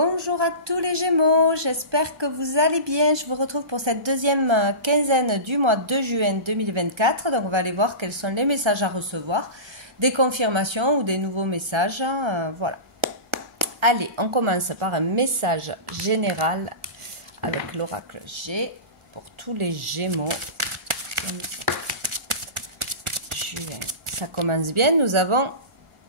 Bonjour à tous les Gémeaux, j'espère que vous allez bien. Je vous retrouve pour cette deuxième quinzaine du mois de juin 2024. Donc on va aller voir quels sont les messages à recevoir, des confirmations ou des nouveaux messages. Voilà. Allez, on commence par un message général avec l'oracle G pour tous les Gémeaux. Juin. Ça commence bien, nous avons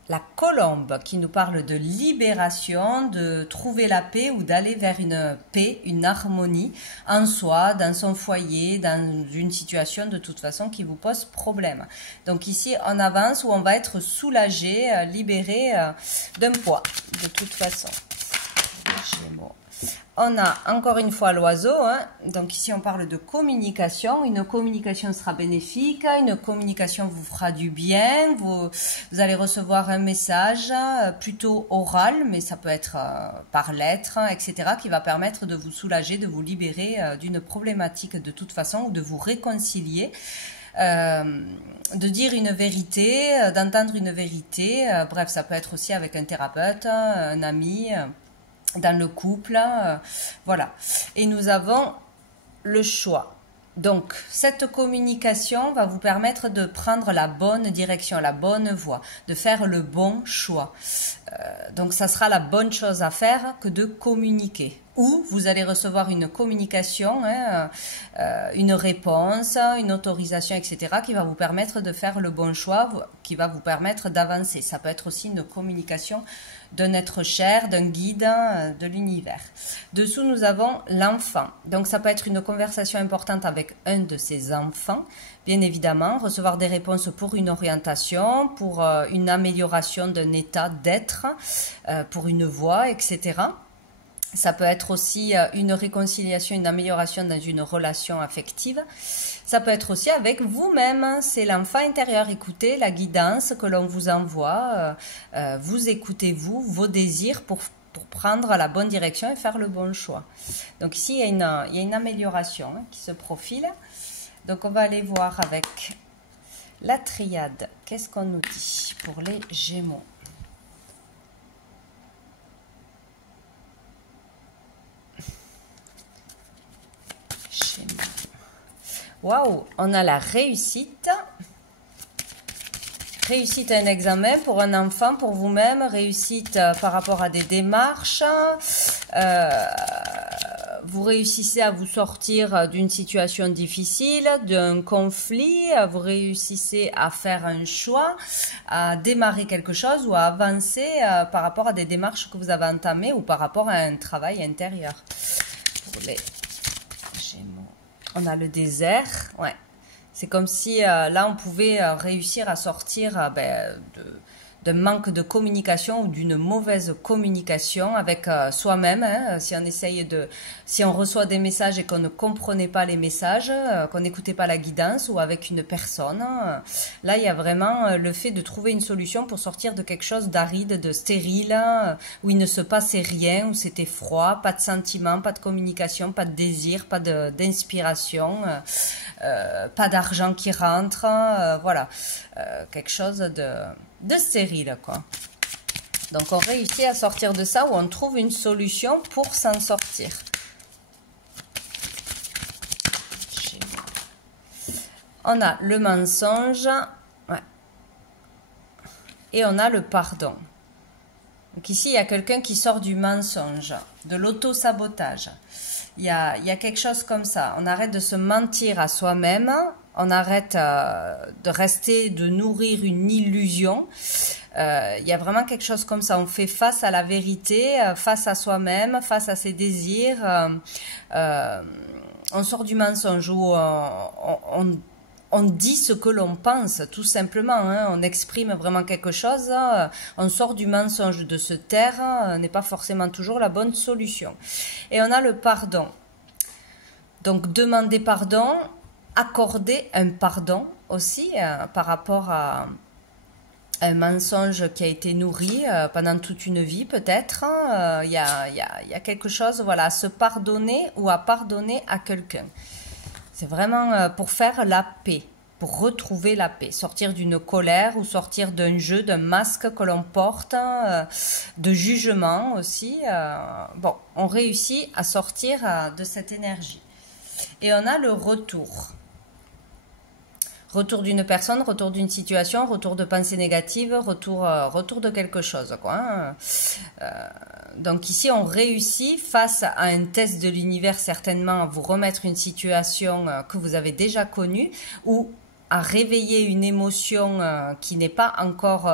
la colombe qui nous parle de libération, de trouver la paix ou d'aller vers une paix, une harmonie en soi, dans son foyer, dans une situation de toute façon qui vous pose problème. Donc ici, on avance où on va être soulagé, libéré d'un poids, de toute façon. Gémeaux. On a encore une fois l'oiseau, hein. Donc ici on parle de communication, une communication sera bénéfique, une communication vous fera du bien, vous allez recevoir un message plutôt oral, mais ça peut être par lettre, etc., qui va permettre de vous soulager, de vous libérer d'une problématique de toute façon ou de vous réconcilier. De dire une vérité, d'entendre une vérité, bref, ça peut être aussi avec un thérapeute, un ami, dans le couple, voilà. Et nous avons le choix. Donc, cette communication va vous permettre de prendre la bonne direction, la bonne voie, de faire le bon choix. Donc, ça sera la bonne chose à faire que de communiquer. Ou vous allez recevoir une communication, hein, une réponse, une autorisation, etc., qui va vous permettre de faire le bon choix, qui va vous permettre d'avancer. Ça peut être aussi une communication d'un être cher, d'un guide, de l'univers. Dessous, nous avons l'enfant. Donc, ça peut être une conversation importante avec un de ses enfants, bien évidemment, recevoir des réponses pour une orientation, pour une amélioration d'un état d'être, pour une voie, etc. Ça peut être aussi une réconciliation, une amélioration dans une relation affective. Ça peut être aussi avec vous-même, c'est l'enfant intérieur. Écoutez la guidance que l'on vous envoie, vous écoutez vos désirs pour prendre la bonne direction et faire le bon choix. Donc ici, il y a une amélioration qui se profile. Donc on va aller voir avec la triade. Qu'est-ce qu'on nous dit pour les Gémeaux ? Waouh, on a la réussite. Réussite à un examen pour un enfant, pour vous-même. Réussite par rapport à des démarches. Vous réussissez à vous sortir d'une situation difficile, d'un conflit. Vous réussissez à faire un choix, à démarrer quelque chose ou à avancer par rapport à des démarches que vous avez entamées ou par rapport à un travail intérieur. Pour les Gémeaux. On a le désert, ouais. C'est comme si là, on pouvait réussir à sortir d'un manque de communication ou d'une mauvaise communication avec soi-même. Hein, si on reçoit des messages et qu'on ne comprenait pas les messages, qu'on n'écoutait pas la guidance ou avec une personne, là, il y a vraiment le fait de trouver une solution pour sortir de quelque chose d'aride, de stérile, où il ne se passait rien, où c'était froid, pas de sentiments, pas de communication, pas de désir, pas d'inspiration, pas d'argent qui rentre, voilà, quelque chose de stérile, quoi. Donc on réussit à sortir de ça, où on trouve une solution pour s'en sortir. On a le mensonge, ouais. Et on a le pardon. Donc ici, il y a quelqu'un qui sort du mensonge, de l'auto-sabotage. Il y a quelque chose comme ça. On arrête de se mentir à soi-même. On arrête de nourrir une illusion. Il y a vraiment quelque chose comme ça. On fait face à la vérité, face à soi-même, face à ses désirs. On sort du mensonge où on dit ce que l'on pense, tout simplement. Hein. On exprime vraiment quelque chose. On sort du mensonge, de se taire n'est pas forcément toujours la bonne solution. Et on a le pardon. Donc, demander pardon, accorder un pardon aussi par rapport à un mensonge qui a été nourri pendant toute une vie peut-être. Il y a quelque chose, voilà, à se pardonner ou à pardonner à quelqu'un. C'est vraiment pour faire la paix. pour retrouver la paix, sortir d'une colère ou sortir d'un jeu, d'un masque que l'on porte, de jugement aussi. Bon, on réussit à sortir de cette énergie. Et on a le retour. Retour d'une personne, retour d'une situation, retour de pensée négative, retour de quelque chose, quoi. Donc ici, on réussit face à un test de l'univers certainement à vous remettre une situation que vous avez déjà connue ou à réveiller une émotion qui n'est pas encore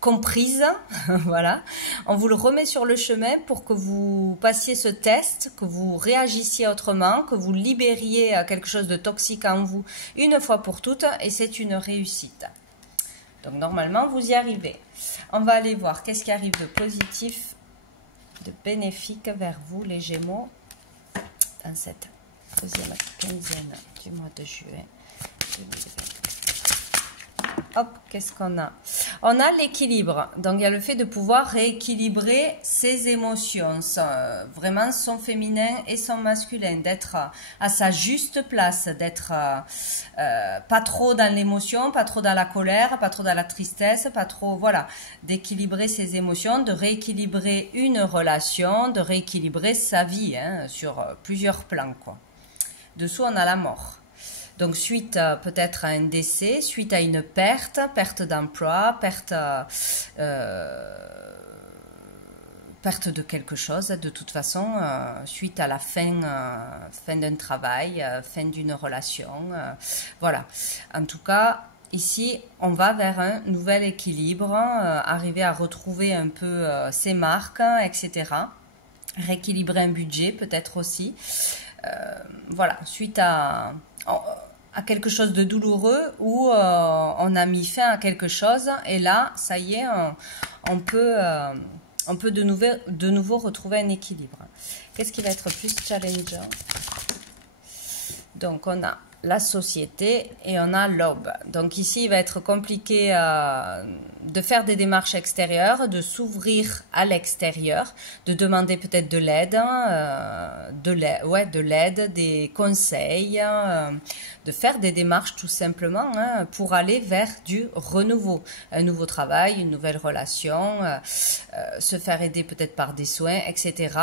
comprise. Voilà. On vous le remet sur le chemin pour que vous passiez ce test, que vous réagissiez autrement, que vous libériez quelque chose de toxique en vous une fois pour toutes, et c'est une réussite. Donc normalement, vous y arrivez. On va aller voir qu'est-ce qui arrive de positif, de bénéfique vers vous, les Gémeaux, dans cette deuxième quinzaine du mois de juillet. Hop, qu'est-ce qu'on a? On a l'équilibre. Donc, il y a le fait de pouvoir rééquilibrer ses émotions, vraiment son féminin et son masculin, d'être à sa juste place, d'être pas trop dans l'émotion, pas trop dans la colère, pas trop dans la tristesse, pas trop, voilà, d'équilibrer ses émotions, de rééquilibrer une relation, de rééquilibrer sa vie, hein, sur plusieurs plans, quoi. Dessous, on a la mort. Donc, suite peut-être à un décès, suite à une perte d'emploi, perte de quelque chose, de toute façon, suite à la fin d'un travail, fin d'une relation, voilà. En tout cas, ici, on va vers un nouvel équilibre, arriver à retrouver un peu ses marques, etc. Rééquilibrer un budget, peut-être aussi. Voilà, suite à quelque chose de douloureux où on a mis fin à quelque chose et là, ça y est, on peut de nouveau retrouver un équilibre. Qu'est-ce qui va être plus challengeant? Donc, on a la société et on a l'aube. Donc ici, il va être compliqué de faire des démarches extérieures, de s'ouvrir à l'extérieur, de demander peut-être de l'aide, des conseils, de faire des démarches tout simplement, hein, pour aller vers du renouveau, un nouveau travail, une nouvelle relation, se faire aider peut-être par des soins, etc.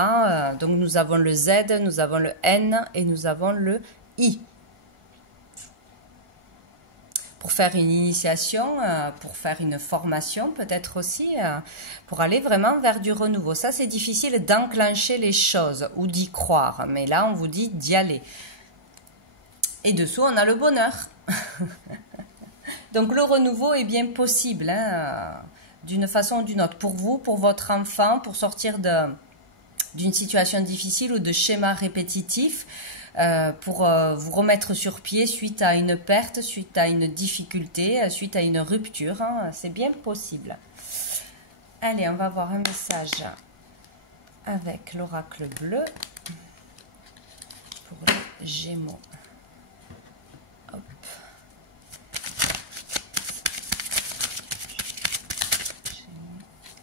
Donc nous avons le Z, nous avons le N et nous avons le I. Pour faire une initiation, pour faire une formation peut-être aussi, pour aller vraiment vers du renouveau. Ça, c'est difficile d'enclencher les choses ou d'y croire, mais là, on vous dit d'y aller. Et dessous, on a le bonheur. Donc, le renouveau est bien possible, hein, d'une façon ou d'une autre. Pour vous, pour votre enfant, pour sortir d'une situation difficile ou de schémas répétitifs, pour vous remettre sur pied suite à une perte, suite à une difficulté, suite à une rupture, hein, c'est bien possible. Allez, on va voir un message avec l'oracle bleu pour les Gémeaux. Hop.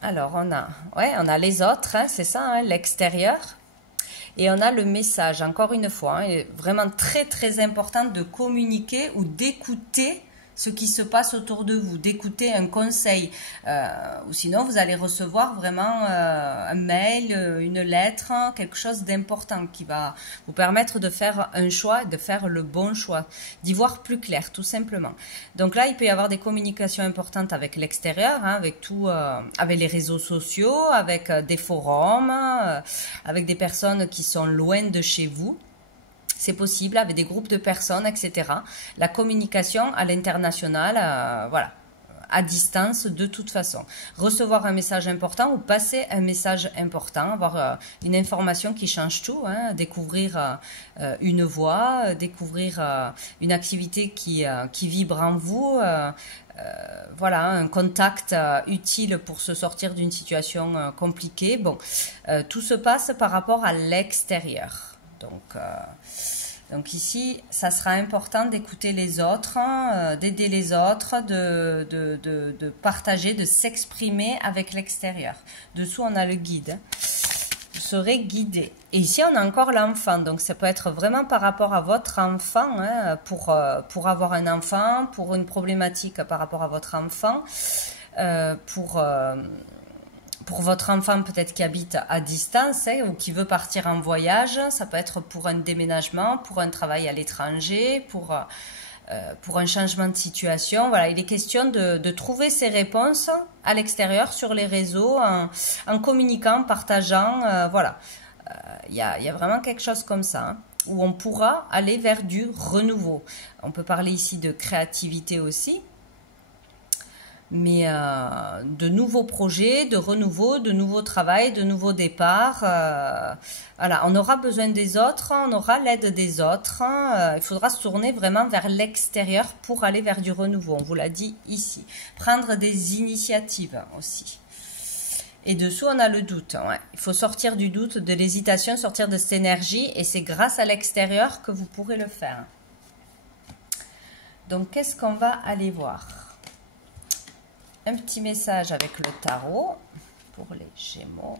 Alors, on a les autres, hein, c'est ça, hein, l'extérieur. Et on a le message, encore une fois, hein, il est vraiment très très important de communiquer ou d'écouter ce qui se passe autour de vous, d'écouter un conseil, ou sinon vous allez recevoir vraiment un mail, une lettre, quelque chose d'important qui va vous permettre de faire un choix, de faire le bon choix, d'y voir plus clair tout simplement. Donc là, il peut y avoir des communications importantes avec l'extérieur, hein, avec tout, avec les réseaux sociaux, avec des forums, avec des personnes qui sont loin de chez vous. C'est possible avec des groupes de personnes, etc. La communication à l'international, voilà, à distance de toute façon. Recevoir un message important ou passer un message important, avoir une information qui change tout, hein, découvrir une voix, découvrir une activité qui vibre en vous, voilà, un contact utile pour se sortir d'une situation compliquée. Bon, tout se passe par rapport à l'extérieur. Donc ici, ça sera important d'écouter les autres, d'aider les autres, de partager, de s'exprimer avec l'extérieur. Dessous, on a le guide. serez guidé. Et ici, on a encore l'enfant. Donc, ça peut être vraiment par rapport à votre enfant, hein, pour avoir un enfant, pour une problématique par rapport à votre enfant, pour votre enfant peut-être qui habite à distance, hein, ou qui veut partir en voyage. Ça peut être pour un déménagement, pour un travail à l'étranger, pour un changement de situation. Voilà, il est question de trouver ces réponses à l'extérieur, sur les réseaux, en communiquant, partageant. Voilà, il y a vraiment quelque chose comme ça, hein, où on pourra aller vers du renouveau. On peut parler ici de créativité aussi, mais de nouveaux projets, de renouveau, de nouveaux travail, de nouveaux départs. Voilà, on aura besoin des autres, on aura l'aide des autres. Il faudra se tourner vraiment vers l'extérieur pour aller vers du renouveau. On vous l'a dit ici. Prendre des initiatives aussi. Et dessous, on a le doute. Ouais. Il faut sortir du doute, de l'hésitation, sortir de cette énergie. Et c'est grâce à l'extérieur que vous pourrez le faire. Donc, qu'est-ce qu'on va aller voir? Un petit message avec le tarot pour les Gémeaux.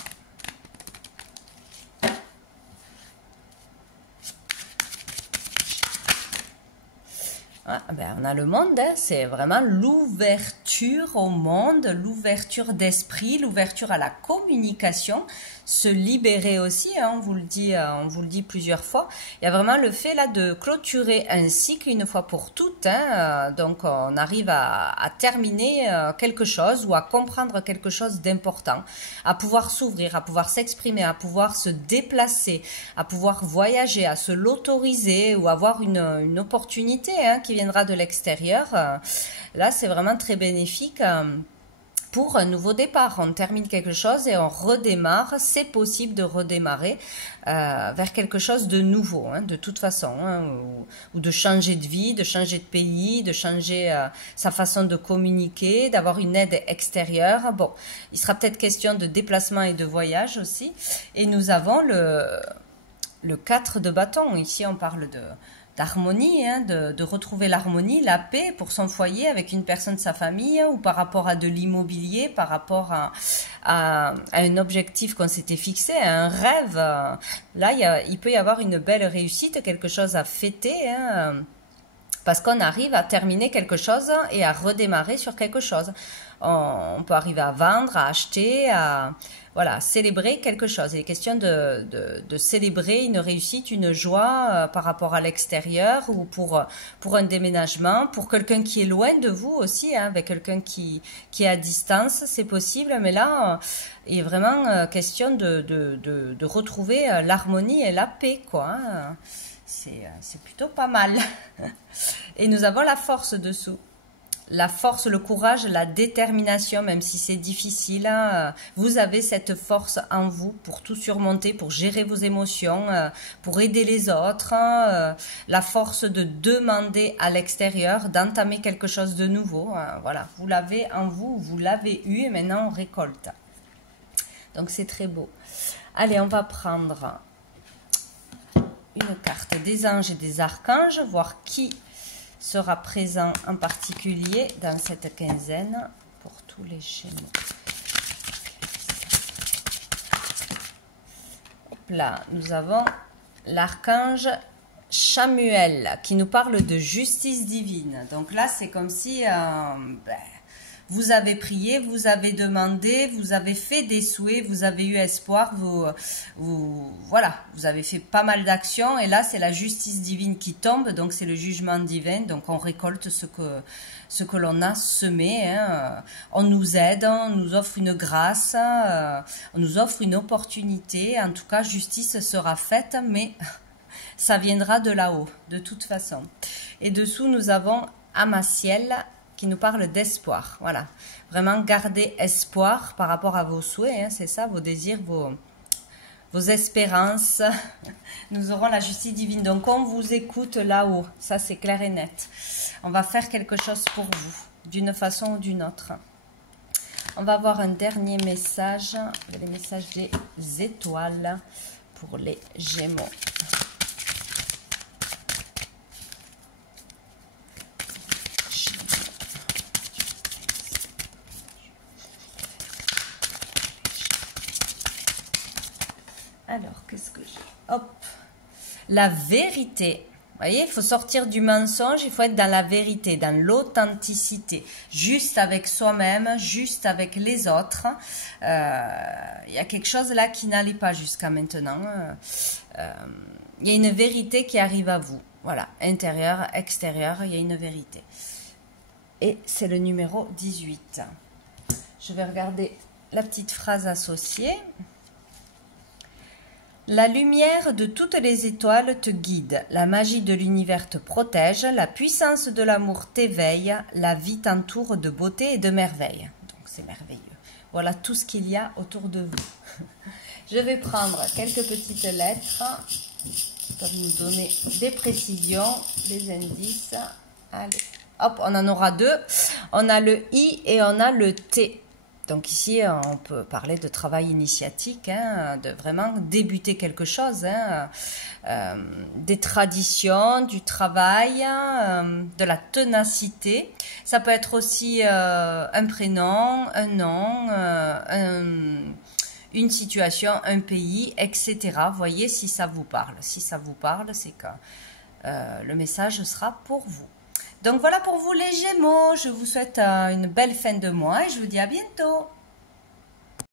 Ah, ben on a le monde, hein, c'est vraiment l'ouverture au monde, l'ouverture d'esprit, l'ouverture à la communication, se libérer aussi, hein, on vous le dit plusieurs fois. Il y a vraiment le fait là de clôturer un cycle une fois pour toutes, hein, donc on arrive à terminer quelque chose ou à comprendre quelque chose d'important, à pouvoir s'ouvrir, à pouvoir s'exprimer, à pouvoir se déplacer, à pouvoir voyager, à se l'autoriser ou avoir une opportunité, hein, qui viendra de l'extérieur. Là, c'est vraiment très bénéfique pour un nouveau départ. On termine quelque chose et on redémarre. C'est possible de redémarrer vers quelque chose de nouveau, hein, de toute façon, hein, ou de changer de vie, de changer de pays, de changer sa façon de communiquer, d'avoir une aide extérieure. Bon, il sera peut-être question de déplacement et de voyage aussi. Et nous avons le 4 de bâton. Ici, on parle d'harmonie, hein, de retrouver l'harmonie, la paix pour son foyer avec une personne de sa famille, ou par rapport à de l'immobilier, par rapport à un objectif qu'on s'était fixé, à un rêve. Là, il peut y avoir une belle réussite, quelque chose à fêter, hein, parce qu'on arrive à terminer quelque chose et à redémarrer sur quelque chose. On peut arriver à vendre, à acheter, à voilà, célébrer quelque chose. Il est question de célébrer une réussite, une joie par rapport à l'extérieur, ou pour un déménagement, pour quelqu'un qui est loin de vous aussi, hein, avec quelqu'un qui est à distance, c'est possible. Mais là, il est vraiment question de retrouver l'harmonie et la paix, quoi, hein. C'est plutôt pas mal. Et nous avons la force dessous. La force, le courage, la détermination, même si c'est difficile, hein, vous avez cette force en vous pour tout surmonter, pour gérer vos émotions, pour aider les autres, hein, la force de demander à l'extérieur, d'entamer quelque chose de nouveau. Hein, voilà, vous l'avez en vous, vous l'avez eu et maintenant on récolte. Donc c'est très beau. Allez, on va prendre une carte des anges et des archanges, voir qui sera présent en particulier dans cette quinzaine pour tous les Gémeaux. Hop là, nous avons l'archange Chamuel qui nous parle de justice divine. Donc là, c'est comme si vous avez prié, vous avez demandé, vous avez fait des souhaits, vous avez eu espoir, voilà, vous avez fait pas mal d'actions et là c'est la justice divine qui tombe, donc c'est le jugement divin, donc on récolte ce que l'on a semé, hein. On nous aide, on nous offre une grâce, on nous offre une opportunité, en tout cas justice sera faite, mais ça viendra de là-haut, de toute façon. Et dessous nous avons Amaciel, qui nous parle d'espoir. Voilà, vraiment garder espoir par rapport à vos souhaits, hein, c'est ça, vos désirs, vos espérances. Nous aurons la justice divine. Donc, on vous écoute là-haut. Ça, c'est clair et net. On va faire quelque chose pour vous, d'une façon ou d'une autre. On va avoir un dernier message, les messages des étoiles pour les Gémeaux. Alors, qu'est-ce que j'ai? Hop. La vérité. Vous voyez, il faut sortir du mensonge, il faut être dans la vérité, dans l'authenticité. Juste avec soi-même, juste avec les autres. Il y a quelque chose là qui n'allait pas jusqu'à maintenant. Il y a une vérité qui arrive à vous. Voilà, intérieur, extérieur, il y a une vérité. Et c'est le numéro 18. Je vais regarder la petite phrase associée. La lumière de toutes les étoiles te guide, la magie de l'univers te protège, la puissance de l'amour t'éveille, la vie t'entoure de beauté et de merveille. Donc c'est merveilleux. Voilà tout ce qu'il y a autour de vous. Je vais prendre quelques petites lettres qui peuvent nous donner des précisions, des indices. Allez, hop, on en aura deux. On a le I et on a le T. Donc ici, on peut parler de travail initiatique, hein, de vraiment débuter quelque chose, hein, des traditions, du travail, de la ténacité. Ça peut être aussi un prénom, un nom, une situation, un pays, etc. Voyez si ça vous parle. Si ça vous parle, c'est que le message sera pour vous. Donc voilà pour vous les Gémeaux, je vous souhaite une belle fin de mois et je vous dis à bientôt.